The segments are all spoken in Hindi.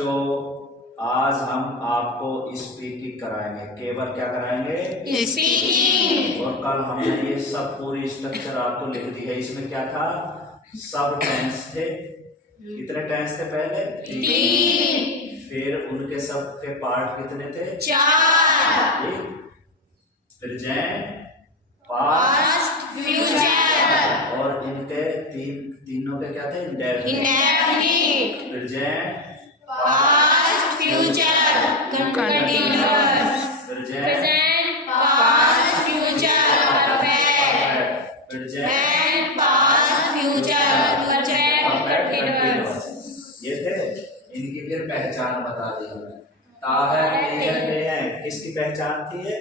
तो आज हम आपको स्पीकिंग कराएंगे। केवल क्या कराएंगे? स्पीकिंग। और कल हमने ये सब पूरी स्ट्रक्चर आपको लिख दी है। इसमें क्या था? सब टेंस थे। कितने टेंस थे पहले? 3। फिर उनके सब के पार्ट कितने थे? 4। Present, past, future. और इनके तीनों के क्या थे? Indefinite. Present, past, future, continuous. Present, past, future, perfect. Present, past, future, perfect, continuous. ये थे। इनकी फिर पहचान बता दी हमने। ता है, टी है, पे है। किसकी पहचान थी? ये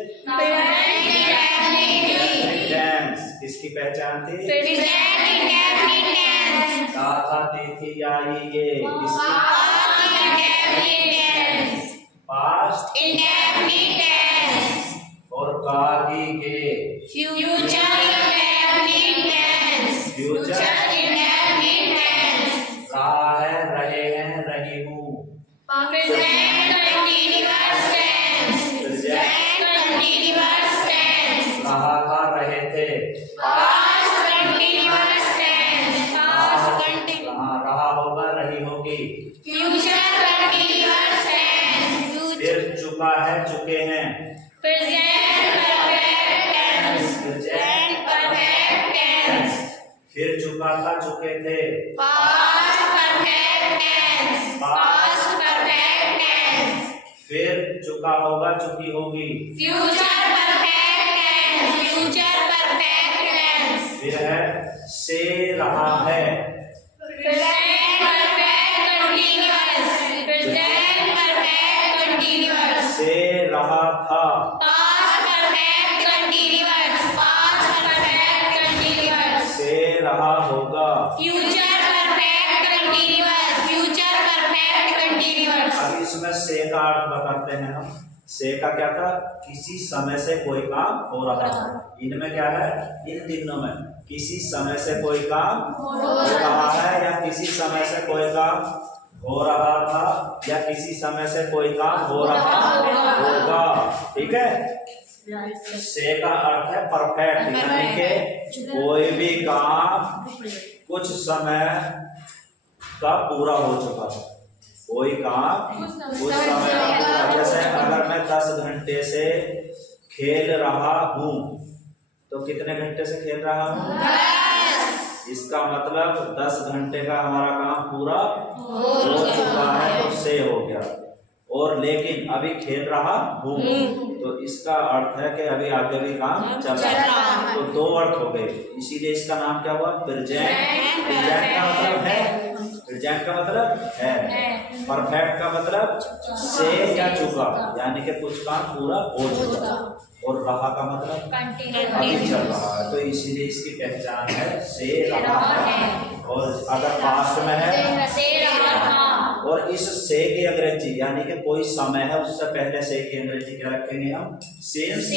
टेंस। किसकी पहचान थी? Present indefinite tense. ता था, ती थी, आई, ये। Past indefinite tense. Past indefinite tense. और का की के future indefinite tense. Future indefinite tense. रहा है, रहे हैं, रही हूँ। Present continuous tense. Present continuous tense. रहा था, रहे थे। Past continuous tense. Past continuous. रहा होगा, रही होगी। Future continuous tense. फिर चुका है, चुके हैं। Present perfect tense. Present perfect tense. फिर चुका था, चुके थे। Past perfect tense. Past perfect tense. फिर चुका होगा, चुकी होगी। Future perfect tense. Future perfect tense. फिर है से रहा है। Present perfect continuous. Present perfect continuous. से रहा था। Past perfect continuous. Past perfect continuous. से रहा होगा। Future perfect continuous. Future perfect continuous. अब इसमें से का अर्थ बताते हैं हम। से का क्या था? किसी समय से कोई काम हो रहा है। इनमें क्या है? इन तीनों में किसी समय से कोई काम हो रहा है, या किसी समय से कोई काम हो रहा था, या किसी समय से कोई काम हो रहा होगा। ठीक है। से का अर्थ है परफेक्ट, यानी कि कोई भी काम कुछ समय का पूरा हो चुका है। कोई काम उस समय का पूरा। जैसे अगर मैं 10 घंटे से खेल रहा हूँ, तो कितने घंटे से खेल रहा हूँ? इसका मतलब 10 घंटे का हमारा काम पूरा हो चुका है, तो से हो गया। और लेकिन अभी खेल रहा हूँ, तो इसका अर्थ है कि अभी आगे भी काम चल रहा है। तो दो अर्थ हो गए, इसीलिए इसका नाम क्या हुआ? प्रेजेंट। प्रेजेंट का मतलब है, प्रेजेंट का मतलब है। परफेक्ट का मतलब से या चुका, यानी कि कुछ काम पूरा हो चुका। और रहा का मतलब अभी चल रहा है, तो इसीलिए इसकी पहचान है से रहा है। और अगर पास्ट में है से रहा था। और इस से की अंग्रेजी, यानी कि कोई समय है उससे पहले से की अंग्रेजी क्या रखेंगे हम? सिंस।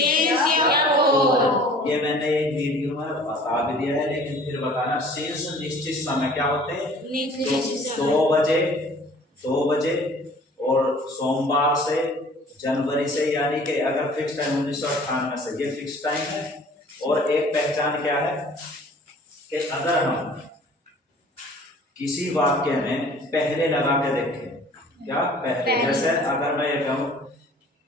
ये मैंने एक वीडियो में बता भी दिया है, लेकिन फिर बताना। सिंस निश्चित समय क्या होते हैं? 2 बजे और सोमवार से जनवरी से, यानी कि अगर फिक्स टाइम 1998 से, ये फिक्स टाइम है। और एक पहचान क्या है कि अगर हम किसी वाक्य में पहले लगा के देखें, क्या पहले? जैसे अगर मैं ये कहूं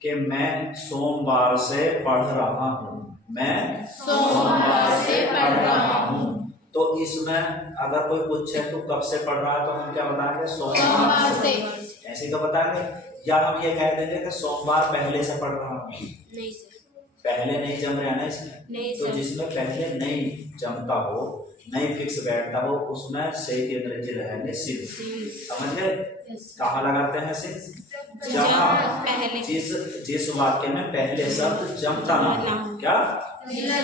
कि मैं सोमवार से पढ़ रहा हूं, मैं सोमवार से पढ़ रहा हूं, तो इसमें अगर कोई पूछे तो कब से पढ़ रहा है, तो हम क्या बताएंगे? सोमवार से। ऐसे तो बताएंगे। या हम ये कह देंगे कि सोमवार पहले से पढ़ रहा हूँ। नहीं पहले नहीं जम रहा ना इसमें। तो जिसमें पहले नहीं जमता हो, नहीं फिक्स बैठता हो, उसमें से की अंग्रेजी रहेंगे सिंस। समझ गए? कहाँ लगाते हैं सिंस? जहाँ जिस वाक्य में पहले शब्द जमता ना हो। क्या?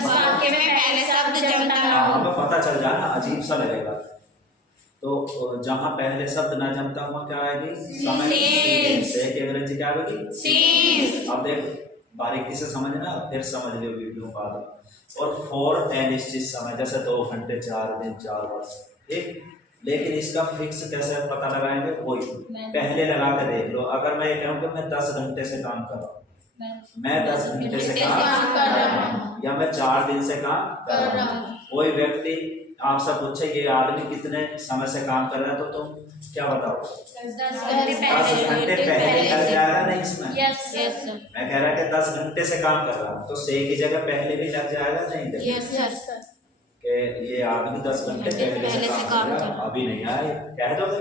वाक्य में पहले शब्द जमता ना हो। हमें पता चल जाए ना, अजीब सा लगेगा। तो जहाँ पहले शब्द ना जमता हुआ क्या आएगी? समय। से की अंग्रेजी क्या आएगी? सिंस। अब देखो बारीकी से समझना, फिर समझ लो वीडियो बाद। और फॉर अनिश्चित समय, जैसे 2 घंटे, 4 दिन, 4 वर्ष। ठीक। लेकिन इसका फिक्स कैसे पता लगाएंगे? वही पहले लगा के देख लो। अगर मैं ये कहूँ कि मैं 10 घंटे से काम कर रहा हूँ, मैं 10 घंटे से काम कर रहा हूँ, या मैं 4 दिन से काम कर रहा हूँ, कोई व्यक्ति आपसे पूछे ये आदमी कितने समय से काम कर रहा है, तो तुम क्या बताओ? 10 घंटे पहले लग जाएगा ना इसमें। यस यस मैं कह रहा कि 10 घंटे से काम कर रहा हूँ, तो से की जगह पहले भी लग जाएगा, नहीं लगेगा? Yes sir. कि ये आदमी 10 घंटे पहले से काम कर रहा है, अभी नहीं आए, कह दोगे?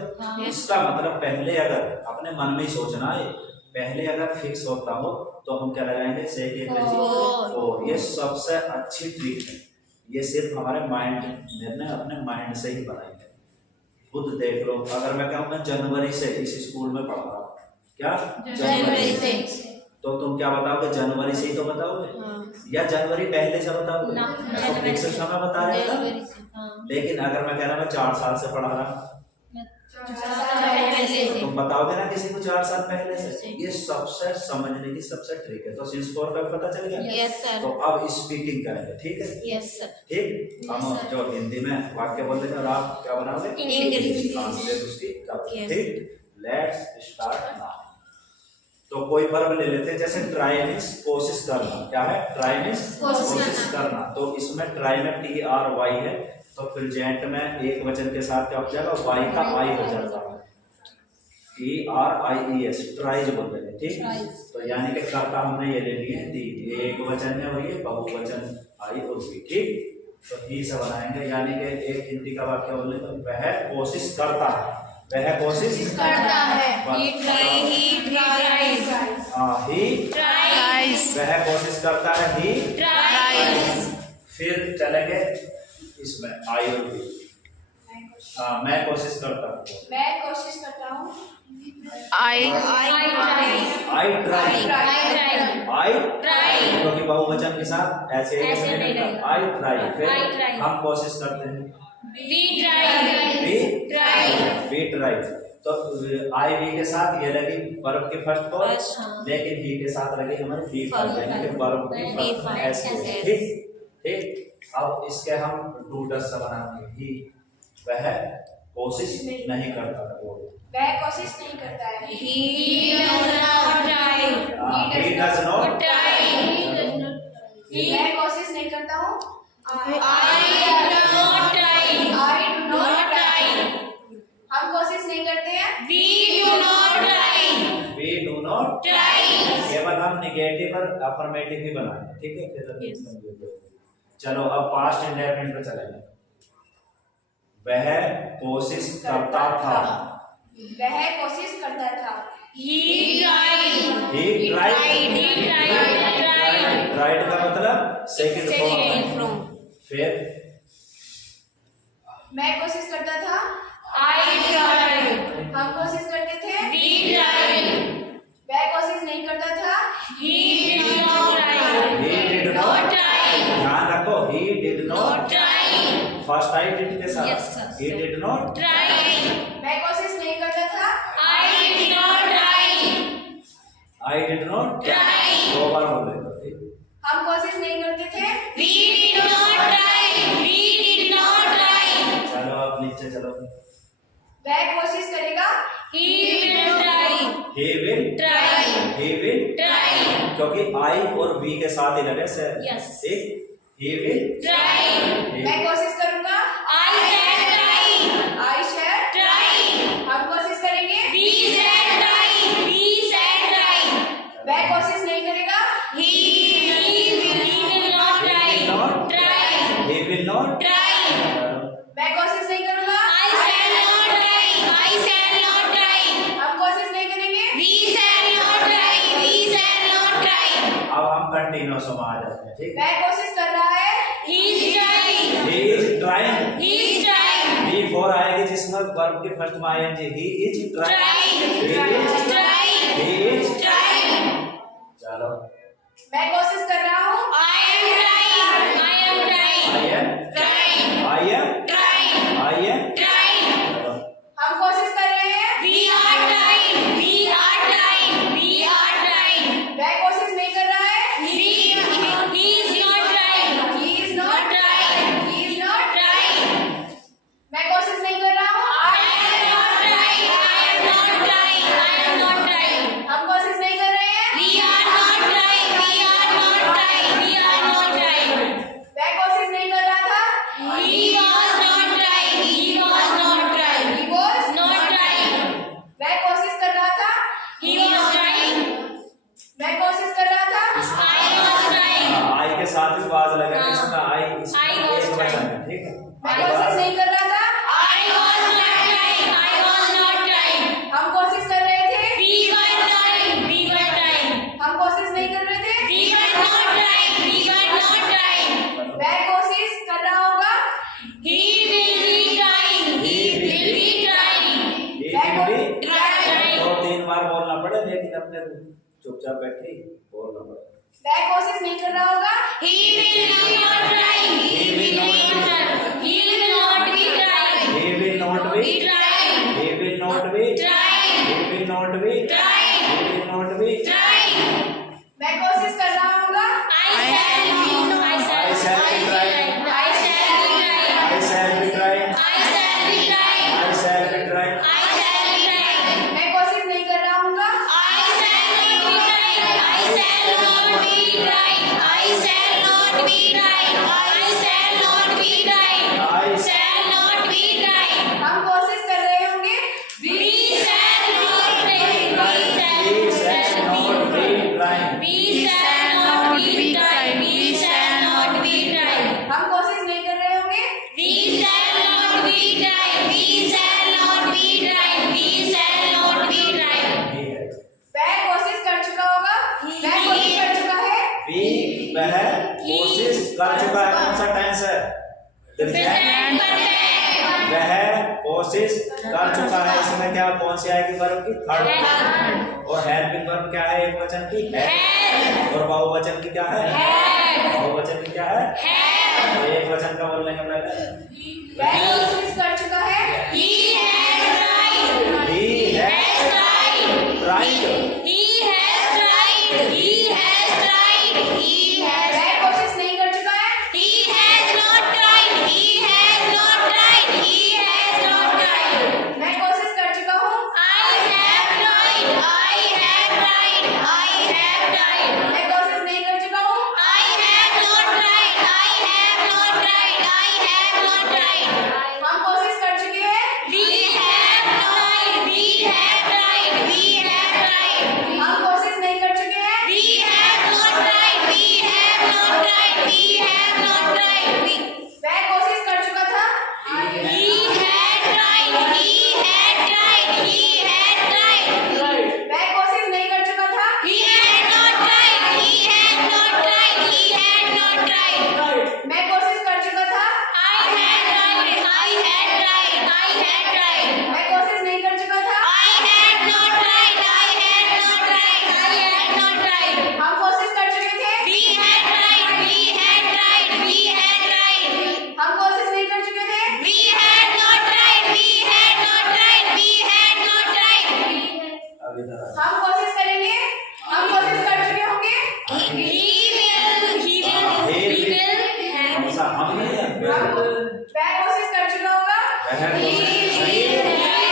इसका मतलब पहले अगर अपने मन में ही सोचना है, पहले अगर फिक्स होता हो तो हम क्या लगाएंगे? से की अंग्रेजी फोर। ये सबसे अच्छी ट्रिक है, ये सिर्फ हमारे माइंड निर्णय अपने माइंड से ही बनाएंगे। खुद देख लो, अगर मैं कहूँ मैं जनवरी से इस स्कूल में पढ़ रहा हूँ, क्या जनवरी से, तो तुम क्या बताओगे? जनवरी से ही तो बताओगे, या जनवरी पहले से बताओगे? तो फिक्स समय बता रहेगा। लेकिन अगर मैं कह रहा हूँ मैं 4 साल से पढ़ा रहा हूँ, तो तुम बताओगे ना किसी को 4 साल पहले से। ये सबसे समझने की सबसे ट्रिक है। तो सिंस फोर का पता चल गया। Yes sir. तो अब स्पीकिंग करेंगे, ठीक है? Yes sir. ठीक, हम जो हिंदी में वाक्य बोल देंगे और आप क्या बनाओगे? इंग्लिश ट्रांसलेट उसकी करोगे, ठीक? Let's start now. तो कोई वर्ब ले लेते हैं, जैसे ट्राई मींस कोशिश करना। क्या है? ट्राई मींस कोशिश करना। तो इसमें ट्राई में TRY है, तो प्रेजेंट में एक वचन के साथ क्या हो जाएगा? वाई का आई हो जाएगा, TRIES, ट्राइज बोल देंगे, ठीक? तो यानी कि कर्ता हमने ये ले लिए हैं दी, एक वचन में और ये बहुवचन आई और भी, ठीक? तो ही से बनाएंगे, यानी कि एक हिंदी का वाक्य बोले तो वह कोशिश करता है, वह कोशिश करता है। He tries, वह कोशिश करता है, he tries। फिर चलेंगे इसमें आई और भी। हाँ, मैं कोशिश करता हूँ, मैं कोशिश करता हूँ। I try, क्योंकि बहुवचन के साथ ऐसे नहीं रहेगा। I try। फिर I try। हम कोशिश करते हैं, we try। तो आई वी के साथ ये लगी वर्ब की फर्स्ट फॉर्म, First, हाँ। लेकिन ही के साथ लगी हमारी बी फॉर्म, यानी कि वर्ब की फर्स्ट फॉर्म ऐसे। ठीक। अब इसके हम डू डस बनाएंगे। ही वह कोशिश नहीं करता है, वो वह कोशिश नहीं करता है। He does not try। he does not try। मैं कोशिश नहीं करता हूँ। I do not try। हम कोशिश नहीं करते हैं। We do not try। केवल हम निगेटिव और अफर्मेटिव ही बनाएंगे, ठीक है? फिर चलो अब पास्ट इंडेफिनिट पे चलेंगे। वह कोशिश करता था, वह कोशिश करता था। He tried। ट्राइड का मतलब सेकंड फॉर्म। फिर मैं कोशिश करता था। I tried। हम कोशिश करते थे। We tried। वह कोशिश नहीं करता था। He did not try। ध्यान रखो, he did not try। First I did के साथ, Yes, sir. he did not Try। मैं कोशिश नहीं करता था। I did not try। I did not Try। 2 बार बोल रहे थे। हम कोशिश नहीं करते थे। We did not try। चलो अब नीचे चलो। वह कोशिश करेगा। He will try। he will Try। क्योंकि आई और वी के साथ ही लगे से, Yes। ठीक? he will Try। मैं कोशिश करूंगा। I said try। I shell Try। हम कोशिश करेंगे। We said try। वह कोशिश नहीं करेगा। He will not try। he will not Try। मैं कोशिश नहीं करूंगा। I shall not try। हम कोशिश नहीं करेंगे। We shall not try। अब हम कंटिन्यूअस में आ जाते हैं, ठीक? वह कोशिश कर रहा है। He is trying। he is trying। B4 आएगी जिसमें वर्ब के फर्स्ट में आएंगे, he is trying। चलो मैं कोशिश कर रहा हूँ। I am trying। चलो हम कोशिश कर रहे हैं। We are trying। वह कोशिश नहीं कर रहा है। He is not trying। He is not trying। मैं कोशिश नहीं कर रहा हूँ। बोलना पड़े, लेकिन अपने चुपचाप बैठी बोलना पड़े। वह कोशिश नहीं कर रहा होगा। He will not try. He will not. He will not be trying. He will not be Trying. He will not be Trying. He will not be Trying. He will not be Trying. मैं कोशिश कर रहा हूँगा। I shall be. I shall be trying. I shall be trying. I shall be trying I shall be trying. I shall be trying I shall be trying. मैं कोशिश नहीं कर रहा हूँगा। I shall not be trying. I shall not be trying. I shall not be trying. I shall not be trying. I Shall not be trying. हम कोशिश कर रहे होंगे। We shall not trying. He shall not be trying We shall not be trying. We shall not be trying. हम कोशिश नहीं कर रहे होंगे। We shall not be trying. We shall not be trying. We shall not be trying. He है वह कोशिश कर चुका होगा। वह कोशिश कर चुका है। भी वह कोशिश कर चुका है। कौन सा टेंस है? Present perfect. वह कोशिश कर चुका है। इसमें क्या कौन सी आएगी वर्ब की? थर्ड। और हेल्पिंग वर्ब क्या है? एक वचन की है। और बहुवचन की क्या है? बहुवचन की क्या है? तो एक वचन का बोलने का पहले वह कोशिश कर चुका है। He has tried. ही है Has tried. Right. He has tried. He has tried. He has. वह कोशिश नहीं कर चुका है। He has not tried. He has not tried. He has not tried. मैं कोशिश कर चुका हूँ। I have tried. I have tried. I have tried. मैं कोशिश नहीं कर चुका हूँ। I have not tried. I have not tried. I have not tried. हम कोशिश कर चुके हैं। We have tried. We have tried. We have tried. हम कोशिश नहीं कर चुके हैं। We have not tried. We have not tried. We have not tried. वह कोशिश कर चुका था। He had tried. He had tried. He had tried. वह कोशिश नहीं कर चुका था। He had not tried. He had not tried. He had not tried. मैं कोशिश कर चुका था। I had tried. I had tried. I had tried. मैं कोशिश नहीं कर चुका था। I had not tried. I had not tried. I had not tried. हम कोशिश कर चुके थे। We had tried. We had tried. We had tried. हम कोशिश नहीं कर चुके थे। We had not tried. We had not tried. We had not tried. अब इधर आ। हम कोशिश करेंगे। हम कोशिश कर चुके होंगे। He will कौन सा हम नहीं है? वह कोशिश कर चुका होगा। वह कोशिश